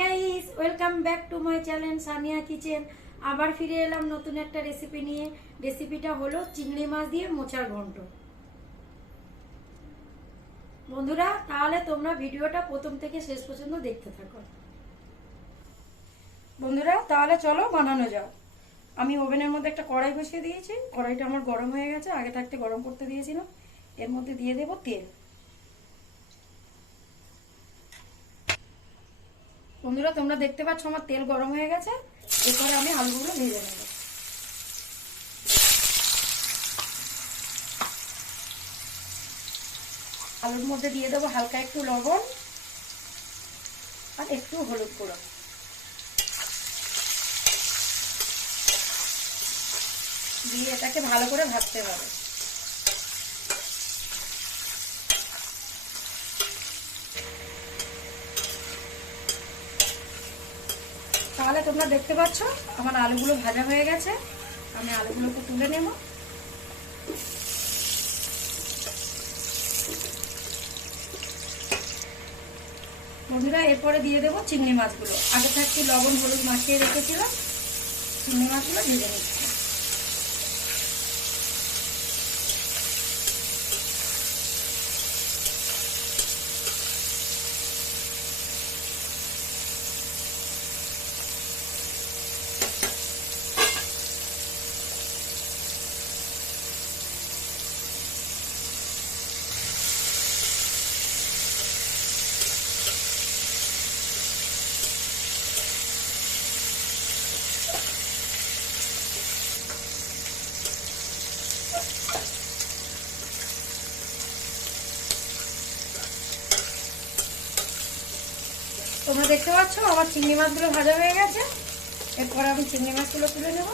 Guys, welcome back to my channel Sania kitchen. আবার ফিরে এলাম নতুন একটা রেসিপি নিয়ে। রেসিপিটা হলো চিংড়ি মাছ দিয়ে মোচার ঘন্ট। বন্ধুরা, তাহলে তোমরা ভিডিওটা প্রথম থেকে শেষ পর্যন্ত দেখতে থাকো। বন্ধুরা, তাহলে চলো বানানো যাও। আমি ওভেনের মধ্যে একটা কড়াই বসিয়ে দিয়েছি। কড়াইটা আমার গরম হয়ে গেছে, আগে থাকতে গরম করতে দিয়েছিলাম। এর মধ্যে দিয়ে দেবো তেল। বন্ধুরা, তোমরা দেখতে পাচ্ছ আমার তেল গরম হয়ে গেছে। এরপরে আমি আলুগুলো ভেজে নেব। আলুর মধ্যে দিয়ে দেবো হালকা একটু লবণ আর একটু হলুদ গুঁড়ো। দিয়ে এটাকে ভালো করে ভাজতে হবে। তাহলে তোমরা দেখতে পাচ্ছ আমার আলুগুলো ভাজা হয়ে গেছে। আমি আলুগুলোকে তুলে নেব। বন্ধুরা, এরপরে দিয়ে দেবো চিংড়ি মাছগুলো। আগে থাকতে লবণ হলুদ মাখিয়ে রেখেছিলাম। চিংড়ি মাছগুলো ভেজে নিচ্ছি। তোমরা দেখতে পাচ্ছ আমার চিংড়ি মাছগুলো ভাজা হয়ে গেছে। এরপর আমি চিংড়ি মাছগুলো তুলে নেব।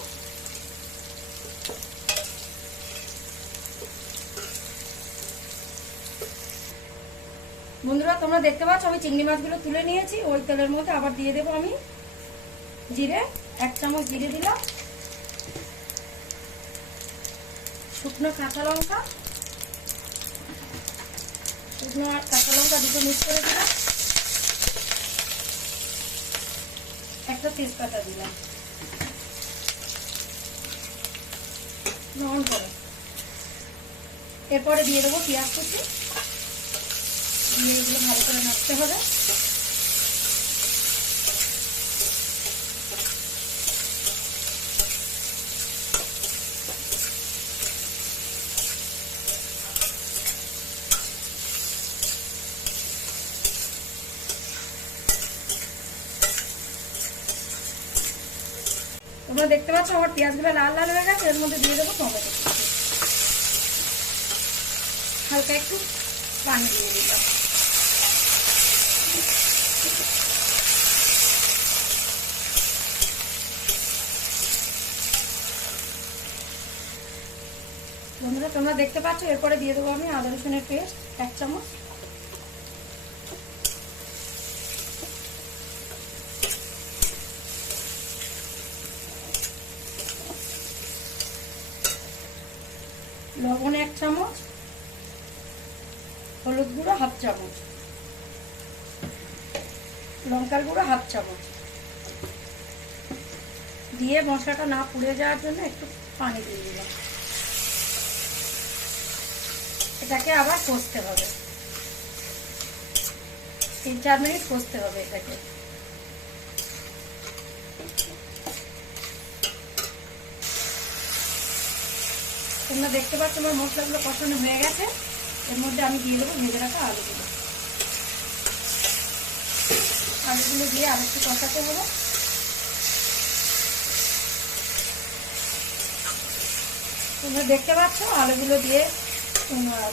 বন্ধুরা, তোমরা দেখতে পাচ্ছ আমি চিংড়ি মাছগুলো তুলে নিয়েছি। ওই তেলের মধ্যে আবার দিয়ে দেবো আমি জিরে। 1 চামচ জিরে দিলাম। শুকনো কাঁচা লঙ্কা দুটো মিক্স করে দিলাম। একটা তেজপাতা দিলাম। লবণ করে এরপরে দিয়ে দেবো পেঁয়াজ কুচি। দিয়ে এগুলো ভালো করে নাড়তে হবে। তোমরা দেখতে পাচ্ছ আমার পেঁয়াজগুলো লাল লাল হয়ে গেছে। এর মধ্যে দিয়ে দেবো টমেটো। হালকা একটু পানি দিয়ে দিলাম। বন্ধুরা, তোমরা দেখতে পাচ্ছ এরপরে দিয়ে দেবো আমি আদা রসুনের পেস্ট 1 চামচ। লবণ 1 চামচ। হলুদ গুঁড়ো 1/2 চামচ। লঙ্কার গুঁড়ো 1/2 চামচ। দিয়ে মশলাটা না পুড়ে যাওয়ার জন্য একটু পানি দিয়ে দিলাম। এটাকে আবার কষতে হবে। 3-4 মিনিট কষতে হবে এটাকে। তোমরা দেখতে পাচ্ছ আমার মশলাগুলো কষানো হয়ে গেছে। এর মধ্যে আমি দিয়ে দেবো ভেজে রাখা আলুগুলো। আলুগুলো দিয়ে আরেকটু কষাতে হবে। তোমরা দেখতে পাচ্ছ আলুগুলো দিয়ে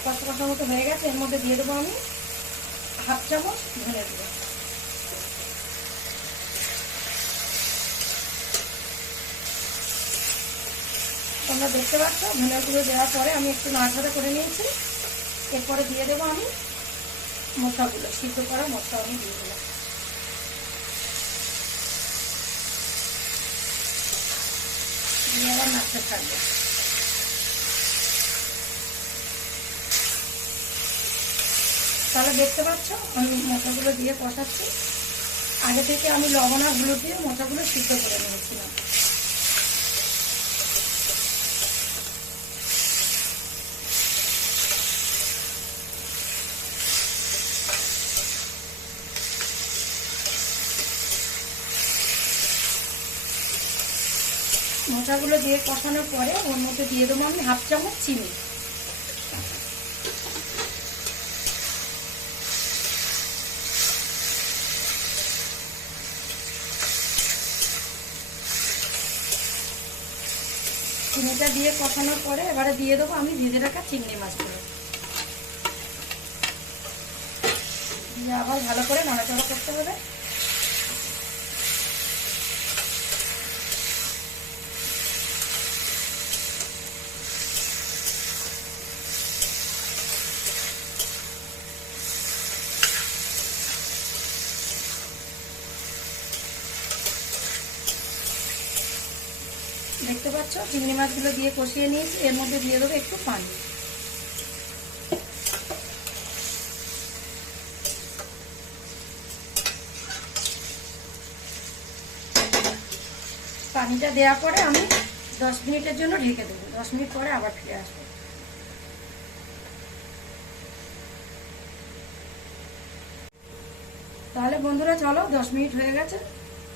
কষা কষা মতো হয়ে গেছে। এর মধ্যে দিয়ে দেবো আমি 1/2 চামচ ধনে গুঁড়ো। তোমরা দেখতে পাচ্ছ ধনে গুঁড়ো দেওয়ার পরে আমি একটু নাড়াচাড়া করে নিয়েছি। এরপরে দিয়ে দেবো আমি মশলাগুলো, সিদ্ধ করা মশলা আমি দিয়ে দিলাম। দিয়ে আবার নাড়তে থাকবে। তাহলে দেখতে পাচ্ছ আমি মশলাগুলো দিয়ে কষাচ্ছি। আগে থেকে আমি লবণ আর হলুদ দিয়ে মোচাগুলো সিদ্ধ করে নিয়েছিলাম। মোচাগুলো দিয়ে কষানোর পরে ওর মধ্যে দিয়ে দেবো আমি 1/2 চামচ চিনি। চিনিটা দিয়ে কষানোর পরে এবারে দিয়ে দেবো আমি ভেজে রাখা চিংড়ি মাছগুলো, দিয়ে আবার ভালো করে নাড়াচাড়া করতে হবে। দেখতে পাচ্ছ চিংড়ি মাছগুলো দিয়ে কষিয়ে নিয়েছি, এর মধ্যে দিয়ে দেবো একটু পানি। পানিটা দেওয়ার পরে আমি 10 মিনিটের জন্য ঢেকে দেবো। 10 মিনিট পরে আবার ফিরে আসবো। তাহলে বন্ধুরা চলো 10 মিনিট হয়ে গেছে,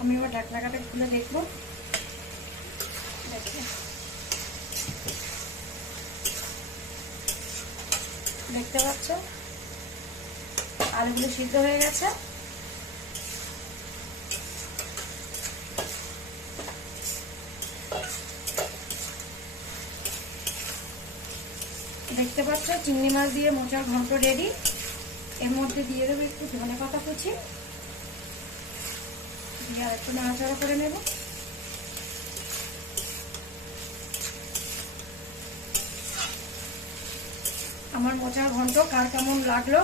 আমি এবার ঢাকনাটা খুলে দেখবো। দেখতে পাচ্ছ আলুগুলো সিদ্ধ হয়ে গেছে। দেখতে পাচ্ছ চিংড়ি মাছ দিয়ে মোচার ঘন্ট রেডি। এর মধ্যে দিয়ে দেবো একটু ধনেপাতা কুচি, দিয়ে আর একটু নাড়াচাড়া করে নেব। আমার মোচার ঘন্ট কার কেমন লাগলো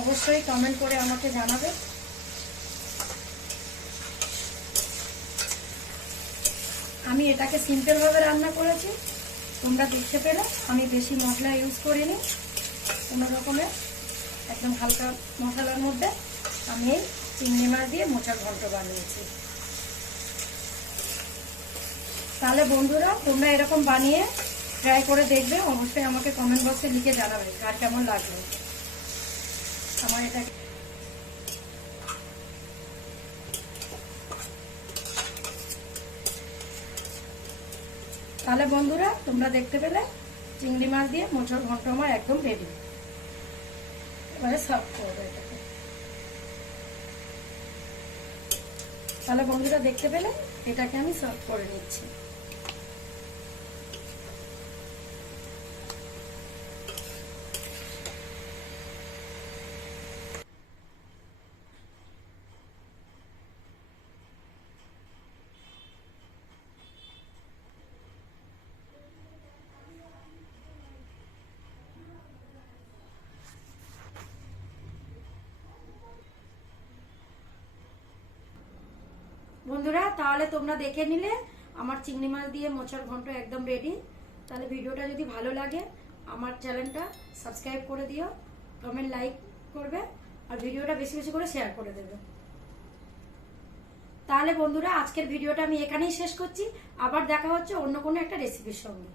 অবশ্যই কমেন্ট করে আমাকে জানাবে। আমি এটাকে সিম্পল ভাবে রান্না করেছি, তোমরা দেখতে পেলে আমি বেশি মশলা ইউজ করিনি, কোনো রকমের একদম হালকা মশলার মধ্যে আমি এই চিংড়ি মাছ দিয়ে মোচার ঘন্ট বানিয়েছি। তাহলে বন্ধুরা তোমরা এরকম বানিয়ে ট্রাই করে দেখবে, অবশ্যই আমাকে কমেন্ট বক্সে লিখে জানাবে কার কেমন লাগলো আমার এটা। তাহলে বন্ধুরা তোমরা দেখতে পেলে চিংড়ি মাছ দিয়ে মোচার ঘন্ট আমার একদম রেডি। এবারে সার্ভ করবো এটাকে। তাহলে বন্ধুরা দেখতে পেলে এটাকে আমি সার্ভ করে নিচ্ছি। বন্ধুরা তাহলে তোমরা দেখে নিলে আমার চিংড়ি মাছ দিয়ে মোচার ঘন্ট একদম রেডি। তাহলে ভিডিওটা যদি ভালো লাগে আমার চ্যানেলটা সাবস্ক্রাইব করে দিও, কমেন্ট লাইক করবে আর ভিডিওটা বেশি বেশি করে শেয়ার করে দেবে। তাহলে বন্ধুরা আজকের ভিডিওটা আমি এখানেই শেষ করছি, আবার দেখা হচ্ছে অন্য কোনো একটা রেসিপির সঙ্গে।